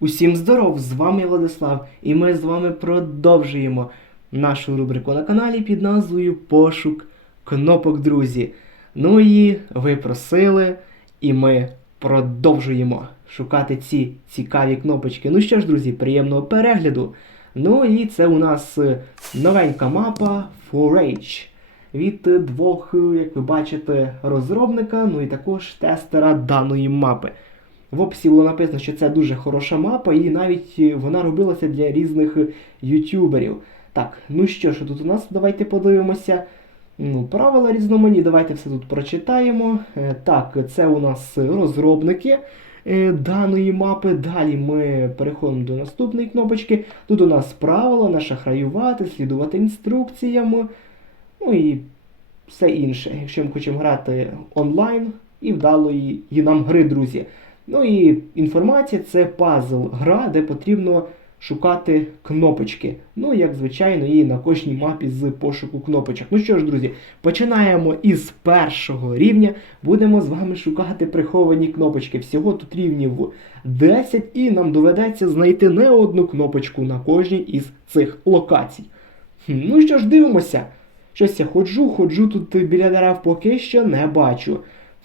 Усім здоров! З вами Владислав, і ми з вами продовжуємо нашу рубрику на каналі під назвою Пошук кнопок, друзі. Ну і ви просили, і ми продовжуємо шукати ці цікаві кнопочки. Ну що ж, друзі, приємного перегляду. Ну і це у нас е, новенька мапа 4H від двох, е, як ви бачите, розробника, ну і також тестера даної мапи. В описі було написано, що це дуже хороша мапа, і навіть е, вона робилася для різних е, ютуберів. Так, ну що ж, тут у нас давайте подивимося. Ну, правила різноманітні, давайте все тут прочитаємо. Е, Так, це у нас розробники даної мапи. Далі ми переходимо до наступної кнопочки. Тут у нас правила, не шахраювати, слідувати інструкціям. Ну і все інше. Якщо ми хочемо грати онлайн і вдалої нам гри, друзі. Ну і інформація це пазл гра, де потрібно шукати кнопочки. Ну, як звичайно, і на кожній мапі з пошуку кнопочок. Ну що ж, друзі, починаємо із першого рівня. Будемо з вами шукати приховані кнопочки. Всього тут рівнів 10, і нам доведеться знайти не одну кнопочку на кожній із цих локацій. Ну що ж, дивимося. Щось я ходжу, ходжу тут біля дерев поки що не бачу.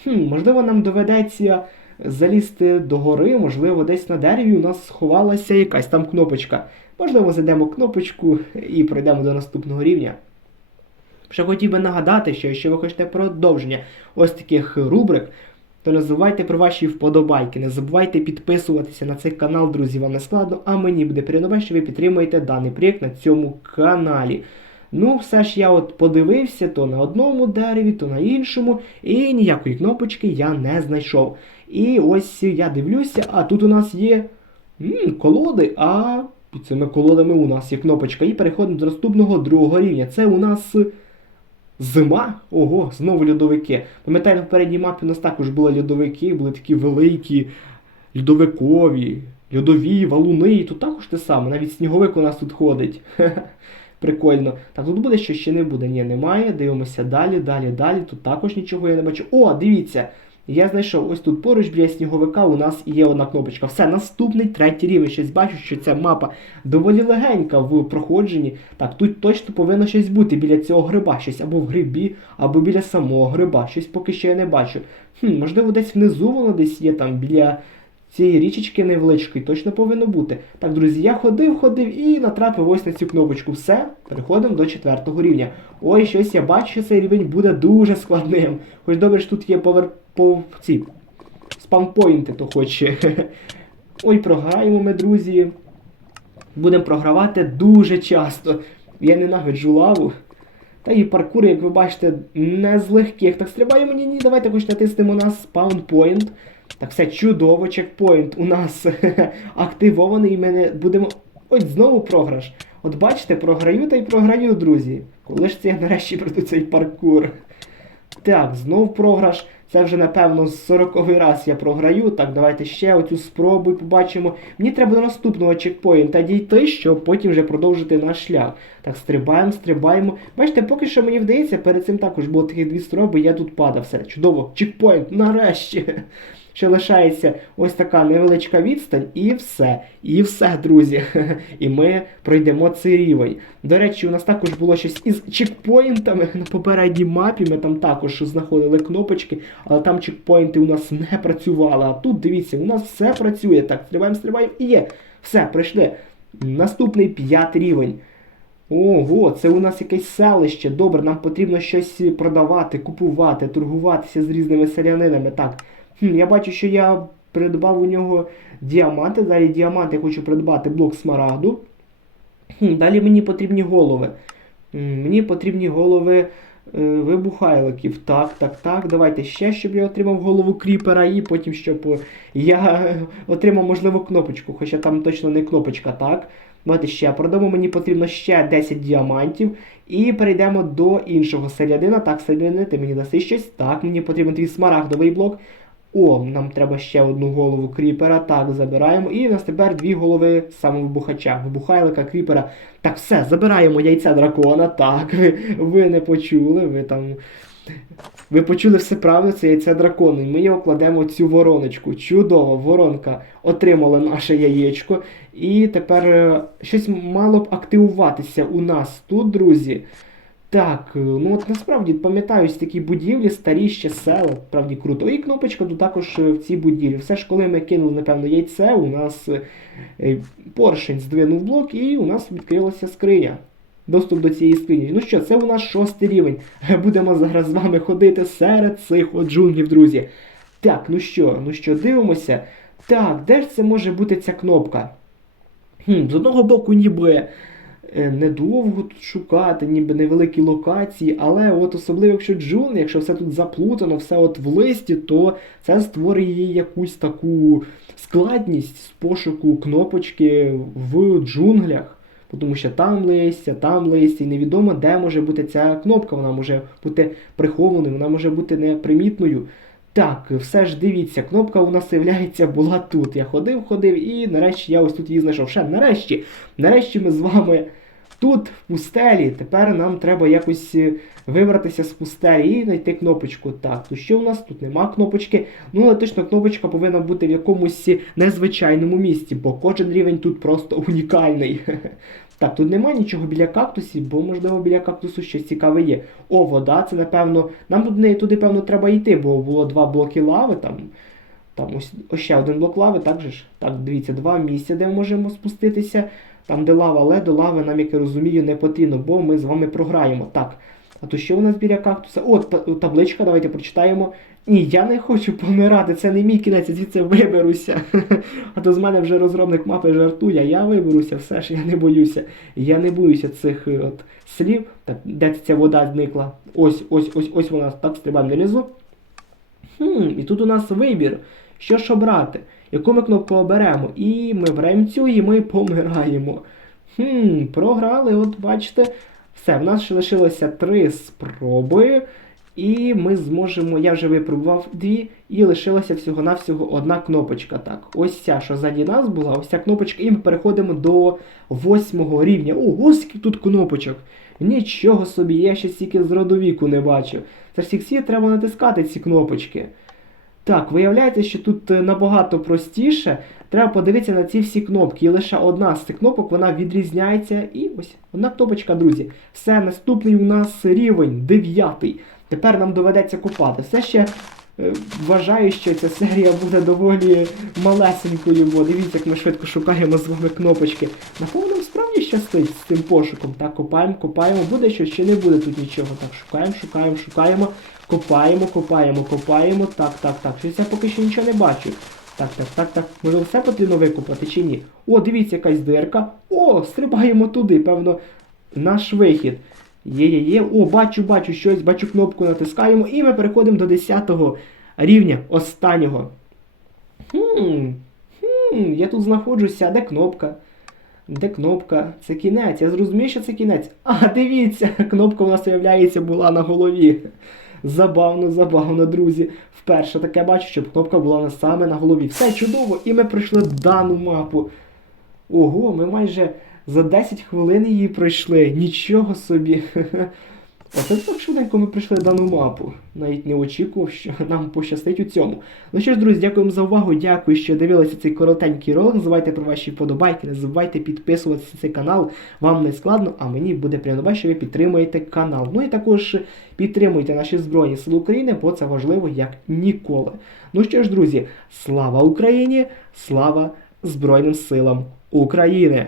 Хм, можливо, нам доведеться залізти до гори, можливо, десь на дереві у нас сховалася якась там кнопочка. Можливо, зайдемо кнопочку і пройдемо до наступного рівня. Ще хотів би нагадати, що якщо ви хочете продовження ось таких рубрик, то не забувайте про ваші вподобайки. Не забувайте підписуватися на цей канал, друзі, вам не складно, а мені буде приємно, що ви підтримуєте даний проєкт на цьому каналі. Ну, все ж я от подивився то на одному дереві, то на іншому, і ніякої кнопочки я не знайшов. І ось я дивлюся, а тут у нас є м, колоди, а під цими колодами у нас є кнопочка. І переходимо до наступного другого рівня. Це у нас зима. Ого, знову льодовики. Пам'ятаю, на попередній мапі у нас також були льодовики, були такі великі, льодовикові, льодові, валуни. І тут також те саме. Навіть сніговик у нас тут ходить. Прикольно. Так, тут буде що ще не буде. Ні, немає. Дивимося далі, далі, далі. Тут також нічого я не бачу. О, дивіться! Я знайшов ось тут поруч біля сніговика у нас є одна кнопочка. Все, наступний третій рівень. Щось бачу, що ця мапа доволі легенька в проходженні. Так, тут точно повинно щось бути біля цього гриба, щось або в грибі, або біля самого гриба. Щось поки що я не бачу. Хм, можливо, десь внизу воно десь є там біля цієї річечки невеличкої, точно повинно бути. Так, друзі, я ходив, ходив і натрапив ось на цю кнопочку. Все, переходимо до четвертого рівня. Ой, щось я бачу, що цей рівень буде дуже складним. Хоч добре, що тут є повер... по... ці спанпойнти, то хоч. Ой, програємо ми, друзі. Будемо програвати дуже часто. Я ненавиджу лаву. Та і паркур, як ви бачите, не з легких. Так стрибаємо, ні, ні, давайте хоч натиснемо на спаунпойнт. Так, все чудово, чекпоінт у нас активований, і ми не будемо. Ось знову програш. От бачите, програю та й програю, друзі. Коли ж це я нарешті пройду цей паркур? Так, знов програш. Це вже, напевно, з 40 раз я програю. Так, давайте ще оцю спробу побачимо. Мені треба до наступного чекпоінта дійти, щоб потім вже продовжити наш шлях. Так, стрибаємо, стрибаємо. Бачите, поки що мені вдається, перед цим також було такі дві спроби, я тут падав. Все, чудово, чекпоінт, нарешті. Ще лишається ось така невеличка відстань, і все. І все, друзі. І ми пройдемо цей рівень. До речі, у нас також було щось із чекпоінтами на попередній мапі. Ми там також знаходили кнопочки, але там чекпоінти у нас не працювали. А тут, дивіться, у нас все працює. Так, стрибаємо, стрибаємо і є. Все, пройшли. Наступний п'ятий рівень. Ого, це у нас якесь селище. Добре, нам потрібно щось продавати, купувати, торгуватися з різними селянинами. Так. Хм, я бачу, що я придбав у нього діаманти. Далі діаманти я хочу придбати блок смарагду. Хм, далі мені потрібні голови. Мені потрібні голови е, вибухайликів. Так, так, так. Давайте ще, щоб я отримав голову кріпера, і потім, щоб е, я отримав, можливо, кнопочку, хоча там точно не кнопочка, так. Давайте ще продамо, мені потрібно ще 10 діамантів. І перейдемо до іншого селянина. Так, селянин, ти мені даси щось. Так, мені потрібен твій смарагдовий блок. О, нам треба ще одну голову кріпера. Так, забираємо. І у нас тепер дві голови самовибухача. Вибухайлика, кріпера. Так, все, забираємо яйця дракона. Так, ви, ви не почули, ви там Ви почули все правильно, це яйце дракону. І ми його кладемо в цю вороночку. Чудово, воронка отримала наше яєчко. І тепер е, щось мало б активуватися у нас тут, друзі. Так, е, ну от насправді пам'ятаю ось такі будівлі, старі ще села, справді круто. І кнопочка тут також е, в цій будівлі. Все ж коли ми кинули, напевно, яйце, у нас е, поршень здвинув блок, і у нас відкрилася скриня. Доступ до цієї скрині. Ну що, це у нас шостий рівень. Будемо зараз з вами ходити серед цих от джунглів, друзі. Так, ну що, ну що, дивимося. Так, де ж це може бути ця кнопка? Хм, з одного боку, ніби недовго тут шукати, ніби невеликі локації, але от особливо, якщо джунглі, якщо все тут заплутано, все от в листі, то це створює якусь таку складність з пошуку кнопочки в джунглях. Тому що там листя, там листя, і невідомо, де може бути ця кнопка. Вона може бути прихованою, вона може бути непримітною. Так, все ж дивіться, кнопка у нас з'являється була тут. Я ходив, ходив, і нарешті я ось тут її знайшов. Ще нарешті, нарешті ми з вами тут, в пустелі. Тепер нам треба якось е, вибратися з пустелі і знайти кнопочку. Так, то що у нас? Тут нема кнопочки. Ну, але точно кнопочка повинна бути в якомусь незвичайному місці, бо кожен рівень тут просто унікальний. Так, тут немає нічого біля кактусів, бо, можливо, біля кактусу щось цікаве є. О, вода, це напевно. Нам не туди, певно, треба йти, бо було два блоки лави там. Там ось, ось ще один блок лави, так же ж? Так, дивіться, два місця, де ми можемо спуститися. Там, де лава, але до лави нам, як я розумію, не потрібно, бо ми з вами програємо. Так. А то що у нас біля кактуса? О, та- табличка, давайте прочитаємо. Ні, я не хочу помирати, це не мій кінець, я звідси виберуся. А то з мене вже розробник мапи жартує, я виберуся, все ж я не боюся. Я не боюся цих е, от слів. Так, де ця вода зникла? Ось, ось, ось, ось вона. Так, стрибаємо донизу. Хм, і тут у нас вибір. Що ж обрати? Яку ми кнопку оберемо? І ми беремо цю, і ми помираємо. Хм, програли, от бачите. Все, в нас ще лишилося три спроби. І ми зможемо. Я вже випробував дві, і лишилася всього-навсього одна кнопочка. Так, ось ця, що ззаді нас була, ось ця кнопочка, і ми переходимо до восьмого рівня. Ого, скільки тут кнопочок! Нічого собі, я ще стільки з родовіку не бачив. Це всіх всі треба натискати ці кнопочки. Так, виявляється, що тут е, набагато простіше. Треба подивитися на ці всі кнопки. І лише одна з цих кнопок вона відрізняється. І ось одна кнопочка, друзі. Все, наступний у нас рівень, дев'ятий. Тепер нам доведеться купати. Все ще е, вважаю, що ця серія буде доволі малесенькою, бо дивіться, як ми швидко шукаємо з вами кнопочки. Напевно, справді щастить з цим пошуком. Так, копаємо, копаємо, буде щось чи не буде тут нічого. Так, шукаємо, шукаємо, шукаємо, копаємо, копаємо, копаємо. Так, так, так. Щось я поки що нічого не бачу. Так, так, так, так. Може все потрібно викопати чи ні? О, дивіться, якась дирка. О, стрибаємо туди, певно, наш вихід. Є, є, є. О, бачу, бачу щось, бачу кнопку натискаємо, і ми переходимо до 10 рівня останнього. Хм, хм, я тут знаходжуся, де кнопка? Де кнопка? Це кінець. Я зрозумів, що це кінець. А, дивіться, кнопка у нас, виявляється, була на голові. Забавно, забавно, друзі. Вперше таке бачу, щоб кнопка була саме на голові. Все чудово, і ми пройшли дану мапу. Ого, ми майже за 10 хвилин її пройшли. Нічого собі. Оце так швиденько ми пройшли дану мапу. Навіть не очікував, що нам пощастить у цьому. Ну що ж, друзі, дякуємо за увагу. Дякую, що дивилися цей коротенький ролик. Не забувайте про ваші вподобайки, не забувайте підписуватися на цей канал. Вам не складно, а мені буде приємно що ви підтримуєте канал. Ну і також підтримуйте наші Збройні Сили України, бо це важливо як ніколи. Ну що ж, друзі, слава Україні! Слава Збройним силам України!